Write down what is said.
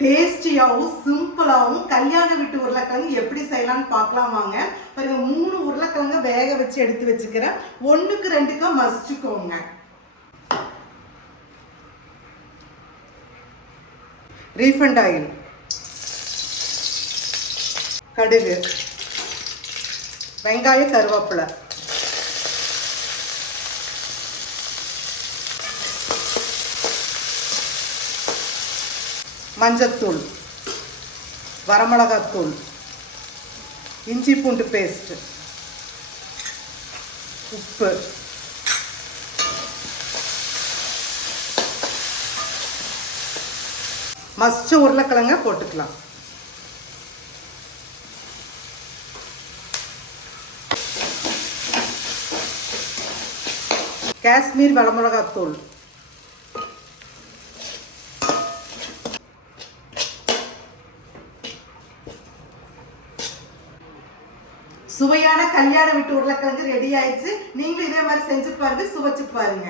டேஸ்டியாகவும் சிம்பிளாகவும் கல்யாண வீட்டு உருளைக்கிழங்கு எப்படி செய்யலாம்னு பார்க்கலாம் வாங்க. பாருங்க மூணு உருளைக்கிழங்கு வேக வச்சு எடுத்து வச்சுக்கிறேன். ஒன்றுக்கு ரெண்டுக்கா மசிச்சுக்கோங்க. Refined oil. கடுகு. வெங்காயம் கருவேப்பிலை. மஞ்சத்தூள் வரமிளகாத்தூள் இஞ்சி பூண்டு பேஸ்ட் உப்பு மஸ்ட் உருளைக்கிழங்க போட்டுக்கலாம். காஷ்மீர் வரமிளகாத்தூள் சுவையான கல்யாண வீட்டு உருளைக்கிழங்கு ரெடி ஆயிடுச்சு. நீங்களும் இதே மாதிரி செஞ்சு பாருங்க. சுவைச்சு பாருங்க.